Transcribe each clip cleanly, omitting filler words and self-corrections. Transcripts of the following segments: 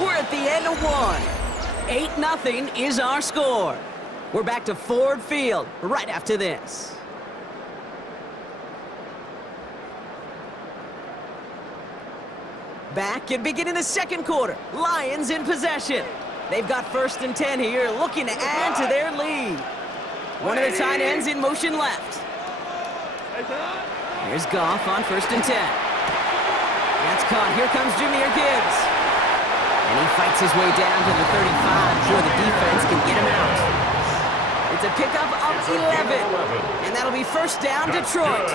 We're at the end of one. 8-0 is our score. We're back to Ford Field right after this. Back and beginning the second quarter. Lions in possession. They've got 1st and 10 here, looking to add to their lead. One of the tight ends in motion left. Here's Goff on 1st and 10. That's caught. Here comes Jahmyr Gibbs. And he fights his way down to the 35 before the defense can get him out. It's a pickup of 11. And that'll be 1st down, Detroit.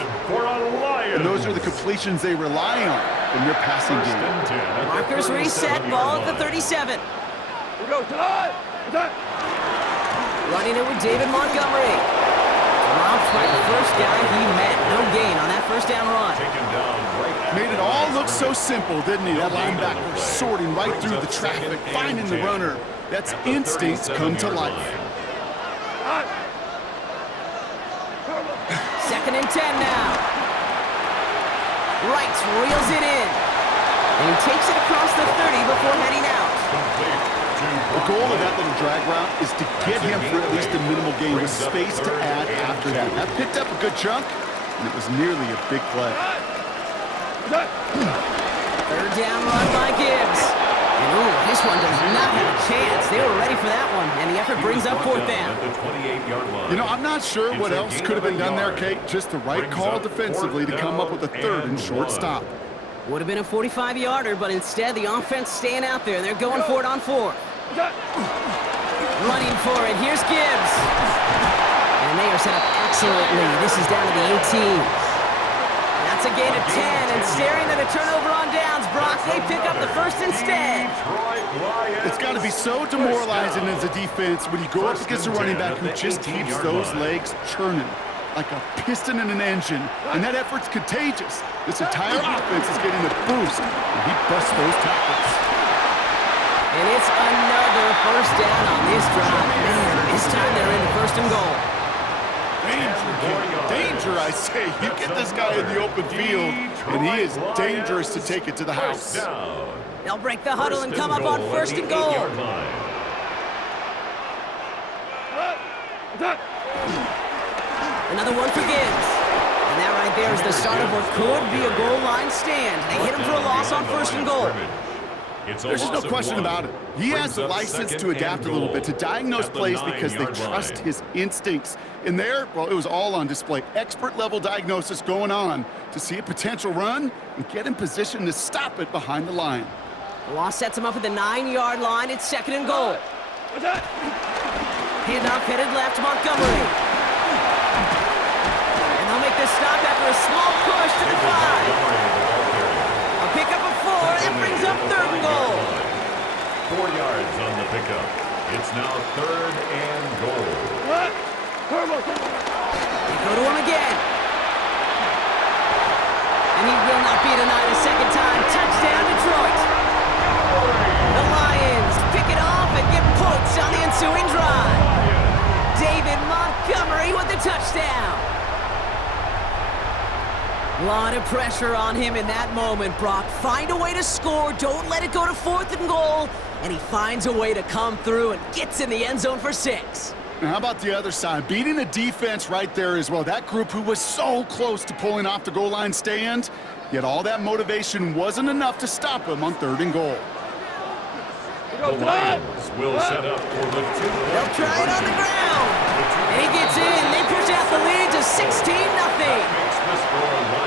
And those are the completions they rely on in their passing game. Markers reset, ball at the 37. Running it with David Montgomery. Drops by the first guy he met. No gain on that 1st down run. Made it all look so simple, didn't he? That linebacker sorting right through the traffic, finding the runner. That's instincts come to life. 2nd and 10 now. Wright reels it in. And he takes it across the 30 before heading out. The goal of that little drag route is to get him for at least a minimal gain with space to add after that. That picked up a good chunk, and it was nearly a big play. 3rd down run by Gibbs. And ooh, this one does not have a chance. They were ready for that one, and the effort brings up 4th down. You know, I'm not sure what else could have been done there, Kate. Just the right call defensively to come up with a 3rd and short stop. Would have been a 45-yarder, but instead the offense staying out there. They're going for it on 4th. Running for it. Here's Gibbs. And they are set up excellently. This is down to the 18. That's a gain of 10, and staring at a turnover on downs, Brock, they pick up the 1st instead. It's got to be so demoralizing as a defense when you go up against a running back who just keeps those legs churning like a piston in an engine, and that effort's contagious. This entire offense is getting a boost, and he busts those tackles. And it's another 1st down on this drive. Man, this time they're into 1st and goal. Danger, I say. You get this guy in the open field, and he is dangerous to take it to the house. They'll break the huddle and come up on 1st and goal. Another one for Gibbs. And that right there is the start of what could be a goal line stand. They hit him for a loss on 1st and goal. There's just no question about it. He has the license to adapt a little bit, to diagnose plays because they trust his instincts. In there, well, it was all on display. Expert-level diagnosis going on to see a potential run and get in position to stop it behind the line. The loss sets him up at the 9-yard line. It's 2nd and goal. Handoff headed left, Montgomery. And they'll make the stop after a small push to the 5. A pickup of 4. That brings up 3rd and goal. 4 yards on the pickup. It's now 3rd and goal. They go to him again. And he will not be denied a 2nd time. Touchdown, Detroit. The Lions pick it off and get points on the ensuing drive. David Montgomery with the touchdown. A lot of pressure on him in that moment, Brock. Find a way to score. Don't let it go to 4th and goal. And he finds a way to come through and gets in the end zone for 6. And how about the other side? Beating the defense right there as well. That group who was so close to pulling off the goal line stand, yet all that motivation wasn't enough to stop him on 3rd and goal. The Lions will set up for the 2. They'll try it on the ground. And he gets in. They push out the lead to 16-0.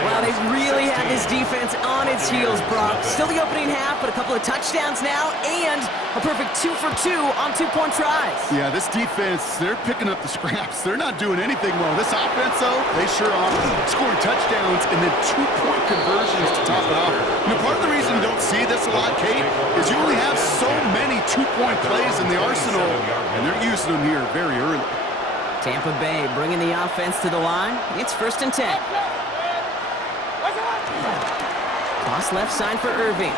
Well, they really had this defense on its heels, Brock. Still the opening half, but a couple of touchdowns now, and a perfect 2 for 2 on 2-point tries. Yeah, this defense, they're picking up the scraps. They're not doing anything well. This offense, though, they sure are scoring touchdowns and then 2-point conversions to top it off. You know, part of the reason you don't see this a lot, Kate, is you only have so many 2-point plays in the arsenal, and they're using them here very early. Tampa Bay bringing the offense to the line. It's 1st and 10. Toss left side for Irving.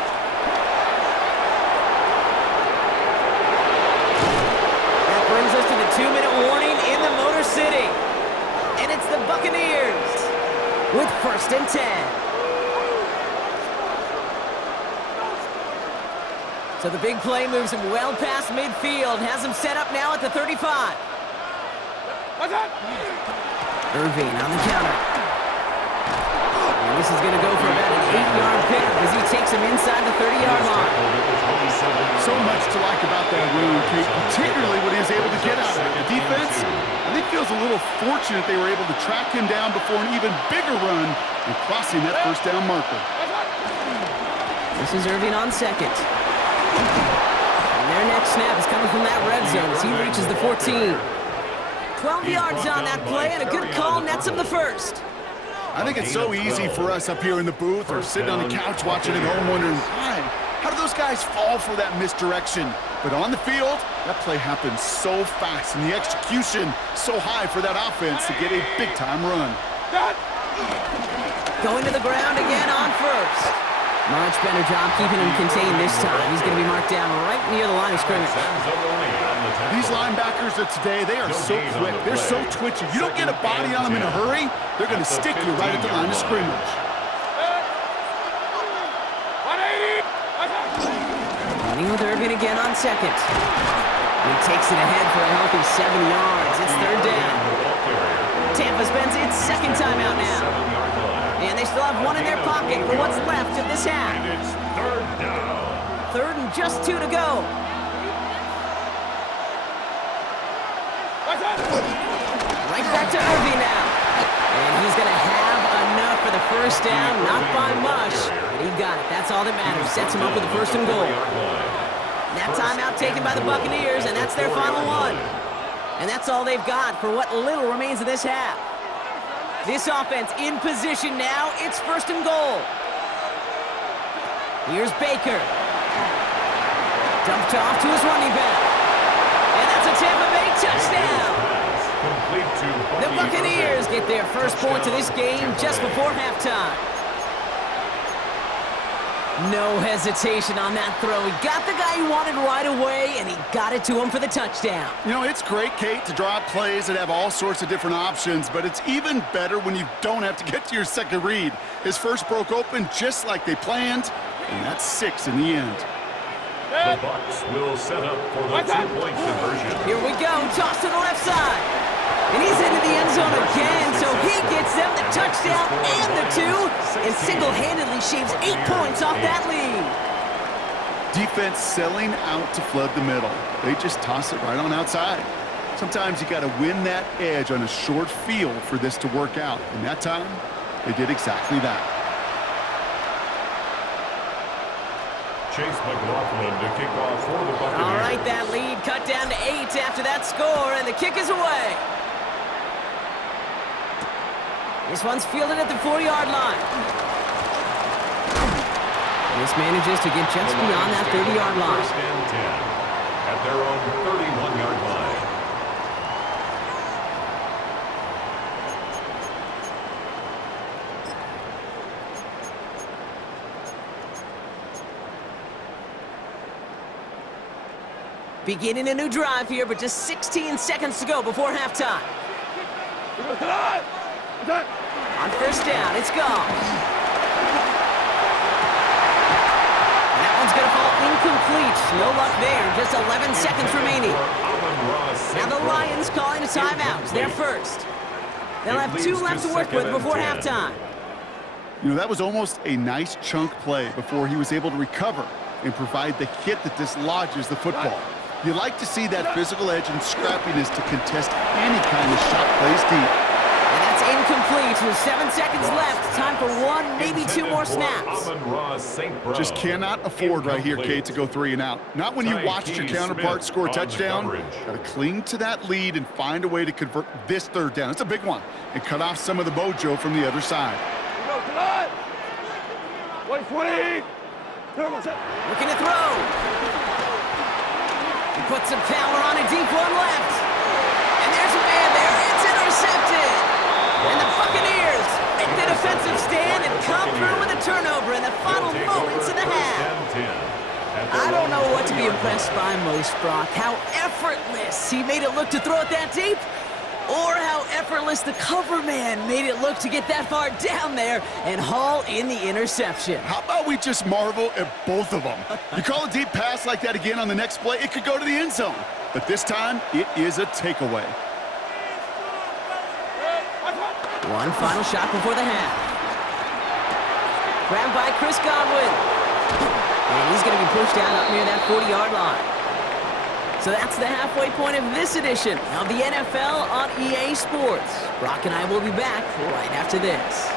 That brings us to the 2-minute warning in the Motor City. And it's the Buccaneers with 1st and 10. So the big play moves him well past midfield, has him set up now at the 35. Irving on the counter. And this is going to go for about an 8-yard pickup as he takes him inside the 30-yard line. So much to like about that run, Kate, particularly what he was able to get out of it. The defense, I think, feels a little fortunate they were able to track him down before an even bigger run and crossing that first down marker. This is Irving on second. And their next snap is coming from that red zone as he reaches the 14. 12 yards on that play, and a good call nets him the first. I think it's so easy for us up here in the booth or sitting on the couch watching at home wondering, why? How do those guys fall for that misdirection? But on the field, that play happens so fast, and the execution so high for that offense to get a big-time run. Going to the ground again on first. Much better job keeping him contained this time. He's going to be marked down right near the line of scrimmage. These linebackers of today, they are so quick. They're so twitchy. You don't get a body on them in a hurry, they're going to stick you right at the line of scrimmage. Running with Irving again on second. He takes it ahead for a healthy 7 yards. It's third down. Tampa spends its second timeout now. And they still have one in their pocket for what's left of this half. And it's third down. Third and just 2 to go. Right back to Irving now. And he's going to have enough for the first down. Not by much, but he got it. That's all that matters. Sets him up with the first and goal. That timeout taken by the Buccaneers, and that's their final one. And that's all they've got for what little remains of this half. This offense in position now. It's first and goal. Here's Baker. Dumped off to his running back. And that's a Tampa Bay touchdown. The Buccaneers get their first points of this game just before halftime. No hesitation on that throw. He got the guy he wanted right away, and he got it to him for the touchdown. You know, it's great, Kate, to draw up plays that have all sorts of different options, but it's even better when you don't have to get to your second read. His first broke open just like they planned, and that's 6 in the end. The Bucs will set up for the 2-point conversion. Here we go, toss to the left side. And he's into the end zone again, so he gets them the touchdown and the 2, and single-handedly shaves 8 points off that lead. Defense selling out to flood the middle. They just toss it right on outside. Sometimes you got to win that edge on a short field for this to work out, and that time, they did exactly that. Chase McLaughlin to kick off for the Buccaneers. All right, that lead cut down to 8 after that score, and the kick is away. This one's fielded at the 4-yard line. This manages to get just beyond that 30-yard line. First and 10 at their own 31-yard line. Beginning a new drive here, but just 16 seconds to go before halftime. On first down, it's gone. And that one's going to fall incomplete. No luck there. Just 11 seconds remaining. Now the Lions calling a timeout. They're first. They'll have 2 left to work with before halftime. You know, that was almost a nice chunk play before he was able to recover and provide the hit that dislodges the football. You like to see that physical edge and scrappiness to contest any kind of shot plays deep. And that's incomplete with 7 seconds left. Time for 1, maybe 2 more snaps. Just cannot afford right here, Kate, to go 3 and out. Not when you watched your counterpart score a touchdown. Got to cling to that lead and find a way to convert this third down. It's a big one. And cut off some of the mojo from the other side. 120. Looking to throw. He puts some power on a deep one left. And there's a man there. It's intercepted. And the Buccaneers make the defensive stand and come through with a turnover in the final moments of the half. I don't know what to be impressed by most, Brock. How effortless he made it look to throw it that deep. Or how effortless the cover man made it look to get that far down there and haul in the interception. How about we just marvel at both of them? You call a deep pass like that again on the next play, it could go to the end zone. But this time, it is a takeaway. One final shot before the half. Grabbed by Chris Godwin. And he's going to be pushed down up near that 40-yard line. So that's the halfway point of this edition of the NFL on EA Sports. Brock and I will be back right after this.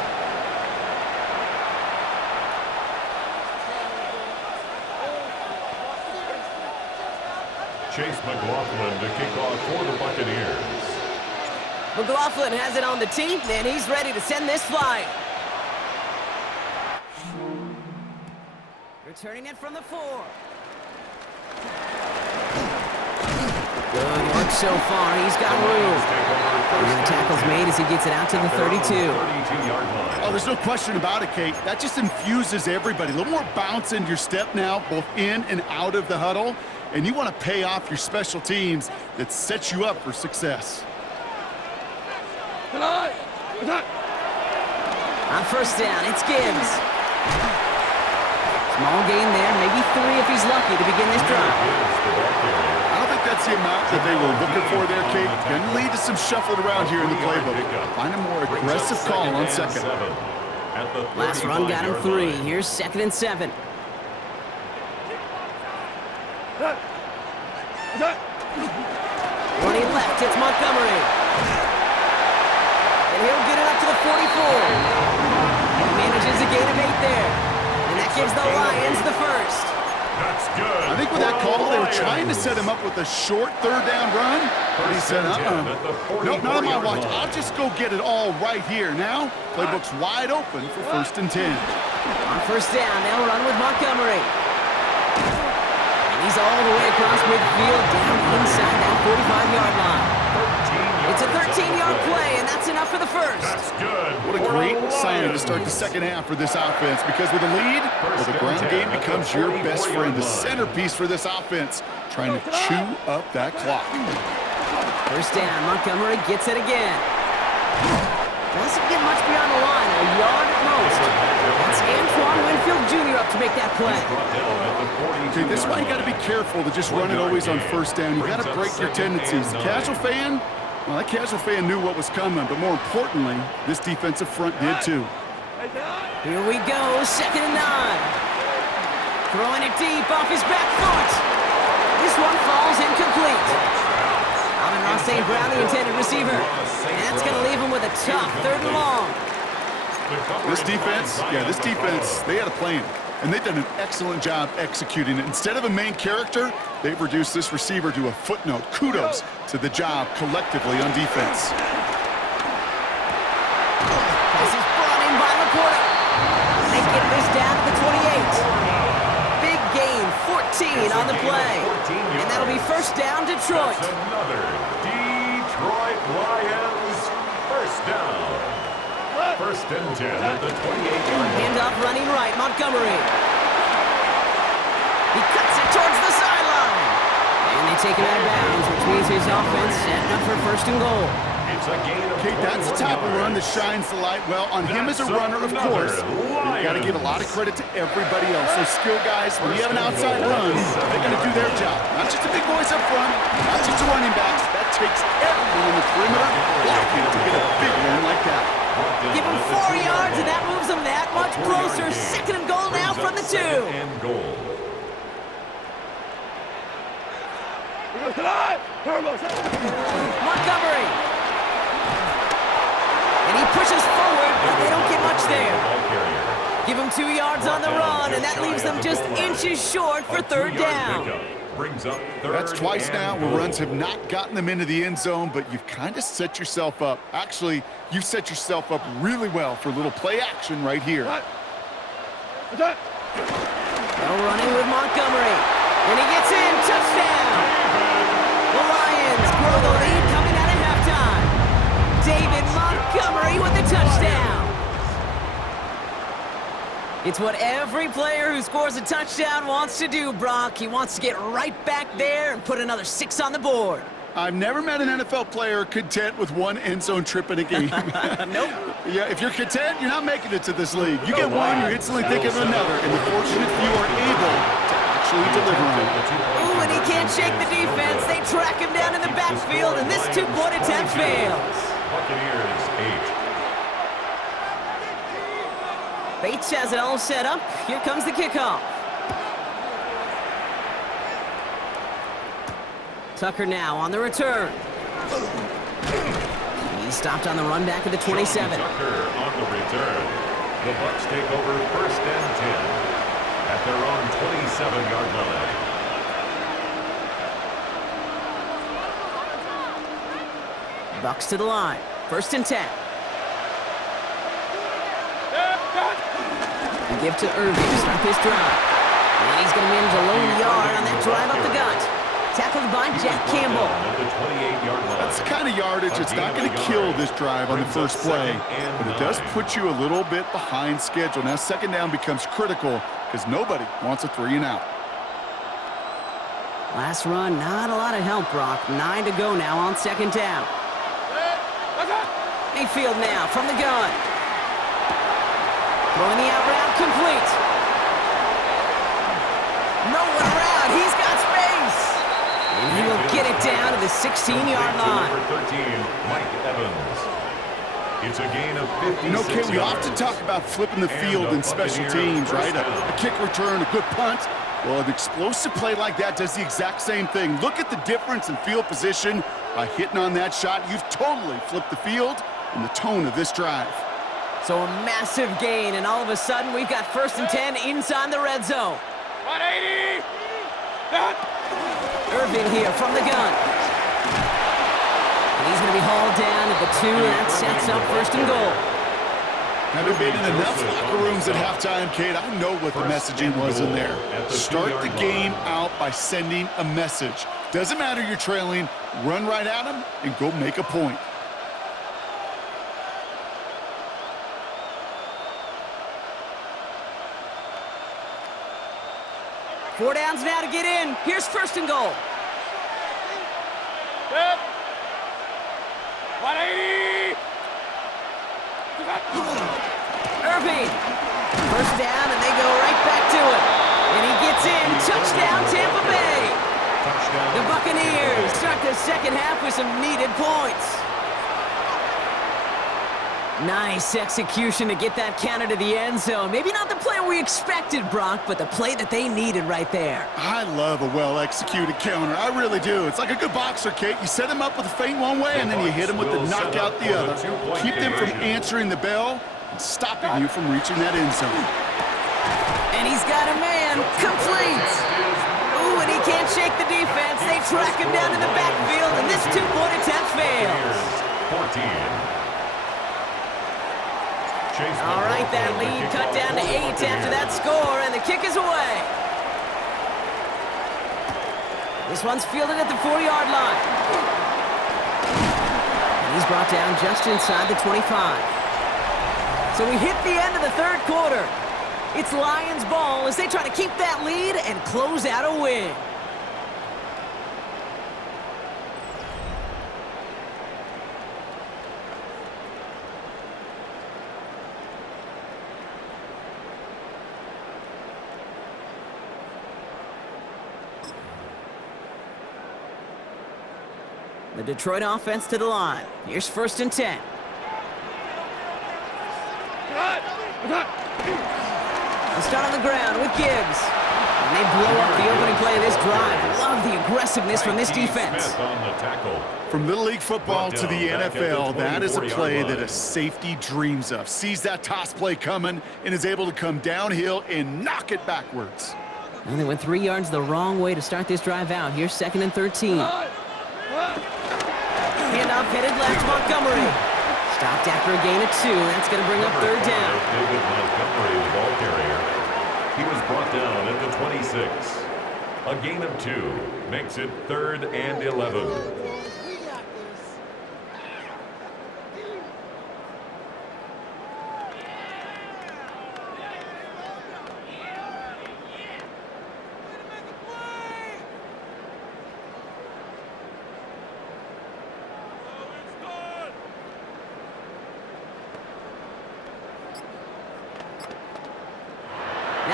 Chase McLaughlin to kick off for the Buccaneers. McLaughlin has it on the tee, and he's ready to send this flying. Returning it from the 4. Good work so far. He's got room. And the tackle's made as he gets it out to the 32. Oh, there's no question about it, Kate. That just infuses everybody. A little more bounce in your step now, both in and out of the huddle. And you want to pay off your special teams that sets you up for success. On first down, it's Gibbs. Small gain there, maybe 3 if he's lucky to begin this drive. I don't think that's the amount that they were looking for there, Kate. Going to lead to some shuffling around here in the playbook. Find a more aggressive call on second. Last run got him 3. Here's 2nd and 7. Running left, it's Montgomery. And he'll get it up to the 44. He manages a gain of 8 there. And that gives the Lions the first. That's good. I think with that call, they were trying to set him up with a short third down run. But he said, nope, not on my watch. I'll just go get it all right here. Now, playbook's wide open for 1st and 10. On first down, they'll run with Montgomery. And he's all the way across midfield, down inside that 45-yard line. It's a 13-yard play, and that's enough for the first. That's good. What a great sign to start the second half for this offense, because with a lead, well, the ground game becomes your best friend, the centerpiece for this offense, trying to chew up that clock. First down, Montgomery gets it again. Doesn't get much beyond the line, a yard at most. That's Antoine Winfield Jr. up to make that play. Okay, this is why you got to be careful to just run it always on first down. You got to break your tendencies. The casual fan, well, that casual fan knew what was coming, but more importantly, this defensive front did too. Here we go, 2nd and 9. Throwing it deep off his back foot. This one falls incomplete. Amon-Ra St. Brown, the intended receiver. And that's going to leave him with a tough 3rd and long. This defense, they had a plan, and they've done an excellent job executing it. Instead of a main character, they've reduced this receiver to a footnote. Kudos to the job collectively on defense. This is brought in by Laporta. They get this down to the 28. Big gain, 14 on the play. And that'll be first down, Detroit. That's another Detroit Lions first down. 1st and 10 at the 28-yard line. Handoff running right, Montgomery. He cuts it towards the sideline. And they take him out of bounds, which means his offense setting up for 1st and goal. It's a gain of Okay, that's the type of run that shines the light. Well, on him as a runner, of course, you've got to give a lot of credit to everybody else. Those skill guys, when you have an outside run, they're going to do their job. Not just the big boys up front, not just the running backs. That takes everyone in the perimeter blocking to get a big run like that. Give him 4 yards, and that moves him that much closer. 2nd and goal now from the 2. And goal. Montgomery. And he pushes forward, but they don't get much there. Give him 2 yards on the run, and that leaves them just inches short for 3rd down. That's twice now where runs have not gotten them into the end zone, but you've kind of set yourself up. Actually, you've set yourself up really well for a little play action right here. They're running with Montgomery. And he gets in. Touchdown. The Lions grow the lead coming out of halftime. David Montgomery with the touchdown. It's what every player who scores a touchdown wants to do, Brock. He wants to get right back there and put another 6 on the board. I've never met an NFL player content with one end zone trip in a game. Nope. Yeah, if you're content, you're not making it to this league. You get one, you're instantly thinking of another, and the fortunate few are able to actually deliver on it. Ooh, and he can't shake the defense. They track him down in the backfield, and this two-point attempt fails. Buccaneers 8. Bates has it all set up. Here comes the kickoff. Tucker now on the return. He's stopped on the run back at the 27. Tucker on the return. The Bucs take over 1st and 10 at their own 27-yard line. Bucs to the line. 1st and 10. We give to Irving to start this drive. And he's going to manage a lone yard on that drive up the gut. Tackled by Jack Campbell. At the 28-yard line. That's the kind of yardage it's not going to kill this drive on the first play, but it does put you a little bit behind schedule. Now, 2nd down becomes critical because nobody wants a 3-and-out. Last run, not a lot of help, Brock. 9 to go now on 2nd down. Mayfield now from the gun. Throwing the out route complete. No one around. He's got space. And he will get it down to the 16-yard line. Number 13, Mike Evans. It's a gain of 56 You know, Kate, we yards. often talk about flipping the field in special teams, right? A kick return, a good punt. Well, an explosive play like that does the exact same thing. Look at the difference in field position. By hitting on that shot, you've totally flipped the field and the tone of this drive. So a massive gain, and all of a sudden, we've got 1st and 10 inside the red zone. 180! Irving here from the gun. And he's going to be hauled down at the 2, and that sets up 1st and goal. Having been in enough locker rooms at halftime, Kate, I know what the messaging was in there. Start the game out by sending a message. Doesn't matter you're trailing, run right at them and go make a point. Four downs now to get in. Here's 1st and goal. 180! Irving. 1st down, and they go right back to it. And he gets in. Touchdown, Tampa Bay. The Buccaneers start the 2nd half with some needed points. Nice execution to get that counter to the end zone. Maybe not the play we expected, Brock, but the play that they needed right there. I love a well-executed counter. I really do. It's like a good boxer, Kate. You set him up with a feint one way, and then you hit him with the knockout the other. Keep them from answering the bell and stopping you from reaching that end zone. And he's got a man. Complete. Ooh, and he can't shake the defense. They track him down in the backfield, and this two-point attempt fails. 14. All right, that lead cut down to 8 after that score, and the kick is away. This one's fielded at the 4-yard line. And he's brought down just inside the 25. So we hit the end of the 3rd quarter. It's Lions ball as they try to keep that lead and close out a win. The Detroit offense to the line. Here's 1st and 10. They'll start on the ground with Gibbs. And they blow up the opening play of this drive. Love the aggressiveness from this defense. From Little League football to the NFL, that is a play that a safety dreams of. Sees that toss play coming and is able to come downhill and knock it backwards. And they went 3 yards the wrong way to start this drive out. Here's 2nd and 13. Handoff headed left, Montgomery. Stopped after a gain of 2. That's going to bring up 3rd down. David Montgomery, the ball carrier. He was brought down at the 26. A gain of 2 makes it 3rd and 11.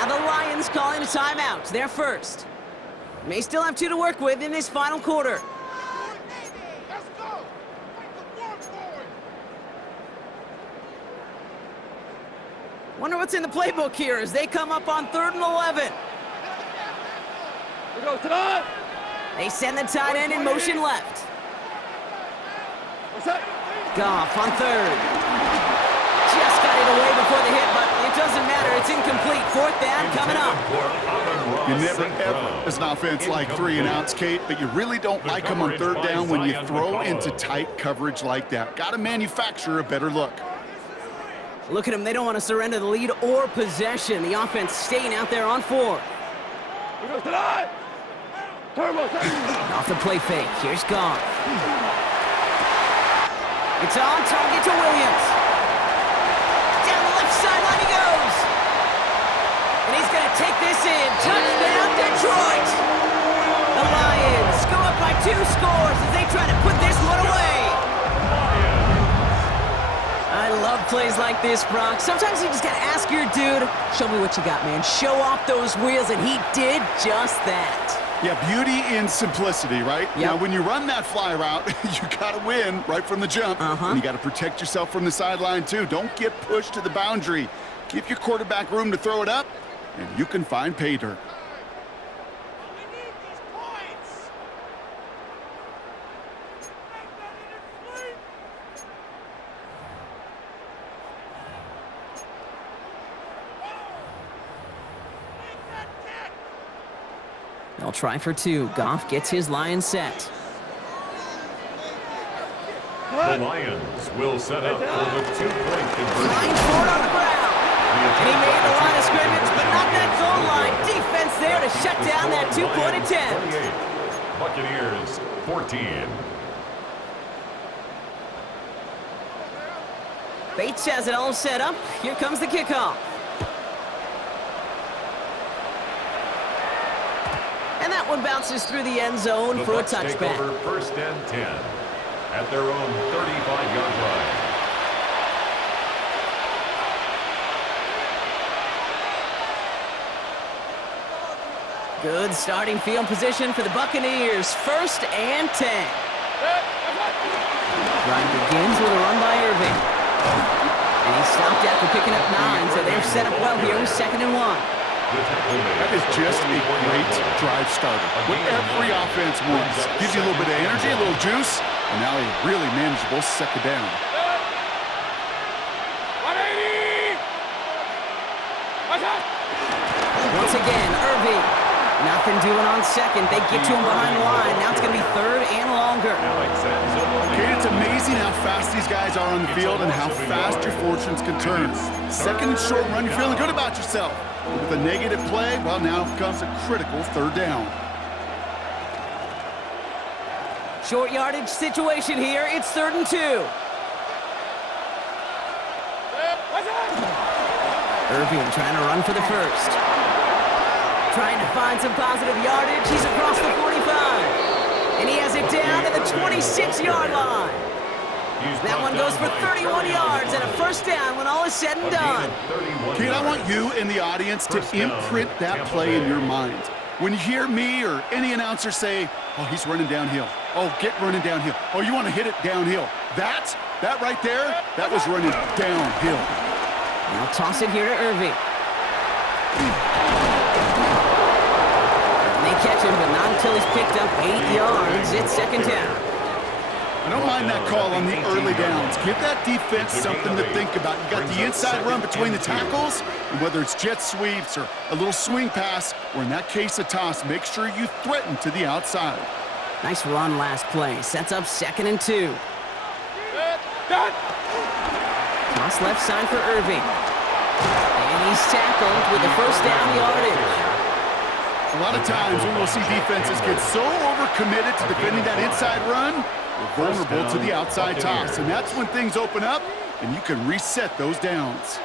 the Lions calling a timeout. They're first. May still have 2 to work with in this final quarter. Wonder what's in the playbook here as they come up on 3rd and 11. We go tonight. They send the tight end in motion left. What's that? Goff on 3rd. Just got it away before the hit, but it doesn't matter. It's incomplete. 4th down coming up. You never, ever, as an offense, like 3 and outs, Kate, but you really don't like them on 3rd down when you throw into tight coverage like that. Got to manufacture a better look. Look at them. They don't want to surrender the lead or possession. The offense staying out there on 4. We go tonight. Turbo. Off the play fake. Here's Goff. It's on target to Williams. Down the left sideline he goes. And he's going to take this in. Touchdown, Detroit. The Lions go up by 2 scores as they try to put this one away. I love plays like this, Brock. Sometimes you just got to ask your dude, show me what you got, man. Show off those wheels, and he did just that. Yeah, beauty in simplicity, right? Yep. Now, when you run that fly route, you got to win right from the jump. And you got to protect yourself from the sideline, too. Don't get pushed to the boundary. Give your quarterback room to throw it up, and you can find pay dirt. They'll try for 2. Goff gets his line set. The Lions will set up for the 2-point conversion. Lions forward on the ground. And he made the line of scrimmage, but not that goal line. Defense there to shut down that 2-point attempt. 28. Buccaneers 14. Bates has it all set up. Here comes the kickoff. And that one bounces through the end zone for a Bucs take touchback. over 1st and 10 at their own 35-yard line. Good starting field position for the Buccaneers. 1st and 10. Drive begins with a run by Irving. And he stopped after picking up 9, so they're set up well here with 2nd and 1. That is just a great drive starter. What every offense wants. Gives you a little bit of energy, a little juice, and now a really manageable 2nd down. 180. What's that? Once again, Irving. Nothing doing on 2nd. They get to him behind the line. Now it's going to be 3rd and longer. Okay, it's amazing how fast these guys are on the field and how fast your fortunes can turn. 2nd and short run, you're feeling good about yourself. But with a negative play, well, now comes a critical 3rd down. Short yardage situation here. It's 3rd and 2. Irving trying to run for the 1st. Trying to find some positive yardage. He's across the 45. And he has it down to the 26-yard line. That one goes for 31 yards and a 1st down when all is said and done. Kid, I want you and the audience to imprint that play in your mind. When you hear me or any announcer say, oh, he's running downhill. Oh, get running downhill. Oh, you want to hit it downhill. That right there, that was running downhill. Now toss it here to Irving. And they catch him, but not until he's picked up 8 yards. It's 2nd down. I don't mind that call on the early downs. Give that defense something to think about. You got the inside run between the tackles, and whether it's jet sweeps or a little swing pass, or in that case a toss, make sure you threaten to the outside. Nice run last play. Sets up 2nd and 2. Toss left side for Irving. And he's tackled with the 1st down yardage. A lot of times we will see defenses get so overcommitted to defending that inside run, they're vulnerable to the outside toss. And that's when things open up, and you can reset those downs.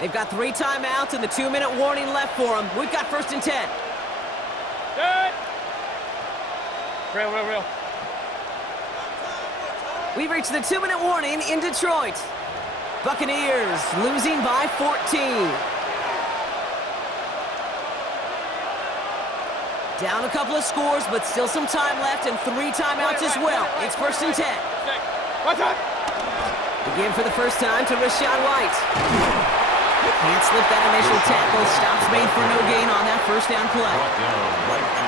They've got 3 timeouts and the 2-minute warning left for them. We've got 1st and 10. Real. We've reached the 2-minute warning in Detroit. Buccaneers losing by 14. Down a couple of scores, but still some time left and 3 timeouts as well. It's 1st and 10. Watch out! Again for the first time to Rashad White. Can't slip that initial tackle. Stops made for no gain on that first down play.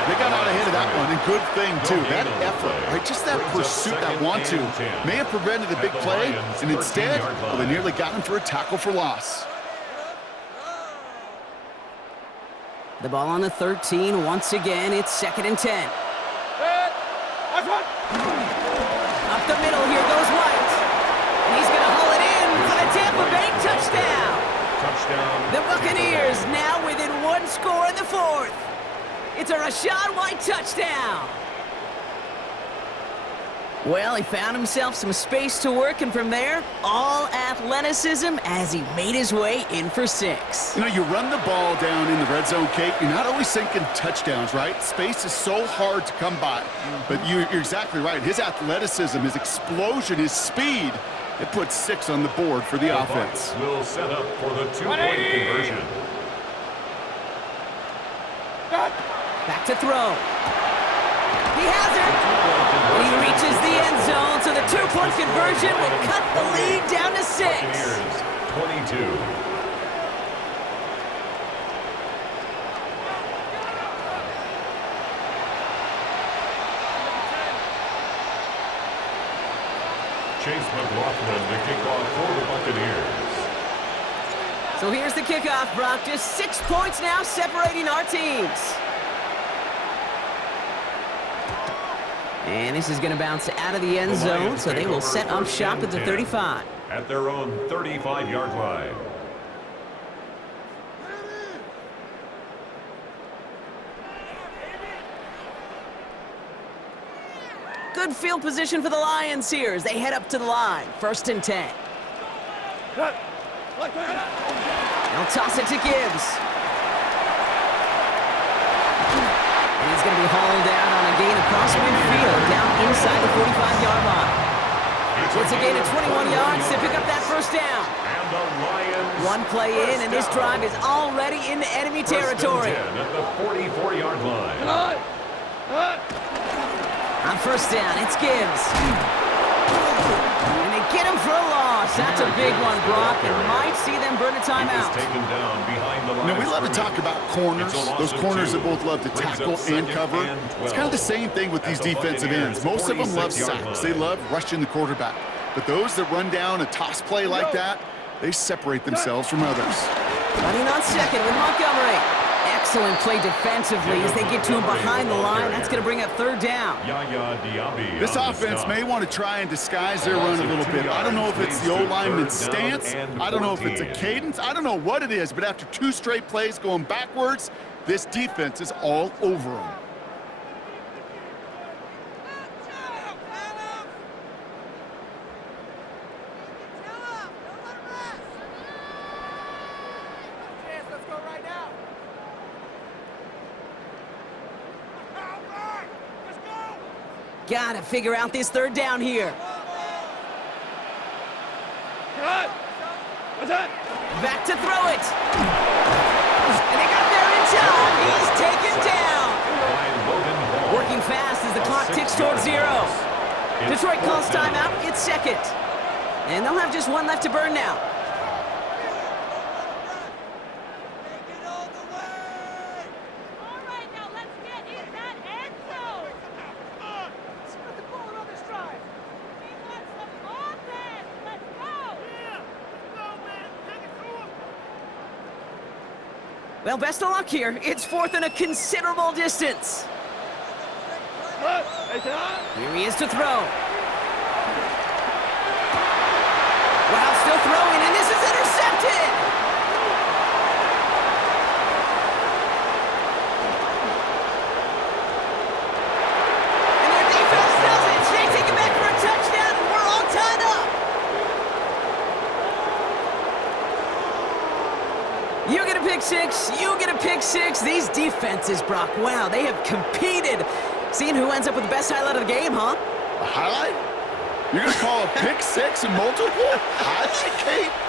They got out ahead of that one, and good thing, too. That effort, right? Just that pursuit, that want-to, may have prevented a big play, and instead, well, they nearly got him for a tackle for loss. The ball on the 13. Once again, it's 2nd and 10. Watch out! Up the middle, here goes White. And he's going to haul it in for the Tampa Bay touchdown. The Buccaneers now within 1 score in the 4th. It's a Rashad White touchdown. Well, he found himself some space to work, and from there, all athleticism as he made his way in for 6. You know, you run the ball down in the red zone, Kate, you're not always thinking touchdowns, right? Space is so hard to come by. But you're exactly right. His athleticism, his explosion, his speed, it puts 6 on the board for the offense. Will set up for the 2-point conversion. Back to throw. He has it. He reaches the end zone, so the 2-point conversion will cut the lead down to 6. 22. Chase McLaughlin to kick off for the Buccaneers. So here's the kickoff, Brock. Just 6 points now separating our teams. And this is going to bounce out of the end zone, so they will set up shop at the 35. At their own 35-yard line. Good field position for the Lions here as they head up to the line. 1st and 10. They'll toss it to Gibbs. And he's going to be hauled out on a gain across midfield down inside the 45-yard line. It's a gain of 21 yards to pick up that 1st down. And the Lions. 1 play in, and this drive is already into enemy territory. 1st and 10 at the 44-yard line. On 1st down, it's Gibbs. And they get him for a loss. That's a big one, Brock, and might see them burn a timeout. Taken down behind the line. You know, we love to talk about corners, those corners that both love to tackle and cover. It's kind of the same thing with these defensive ends. Most of them love sacks. They love rushing the quarterback. But those that run down a toss play like that, they separate themselves from others. Running on 2nd with Montgomery. Excellent play defensively as they get to him behind the line. That's going to bring up 3rd down. This offense may want to try and disguise their run a little bit. I don't know if it's the O-lineman's stance. I don't know if it's a cadence. I don't know what it is, but after 2 straight plays going backwards, this defense is all over them. Gotta figure out this 3rd down here. Back to throw it. And they got there in time. He's taken down. Working fast as the clock ticks towards 0. Detroit calls timeout. It's 2nd. And they'll have just 1 left to burn now. Well, best of luck here. It's 4th and a considerable distance. Here he is to throw. Wow, still throwing, and this is intercepted! And their defense does it. They take it back for a touchdown, and we're all tied up. You get a pick 6, you get a pick 6. These defenses, Brock, wow, they have competed. Seeing who ends up with the best highlight of the game, huh? A highlight? You're going to call a pick six and multiple? I think, Kate,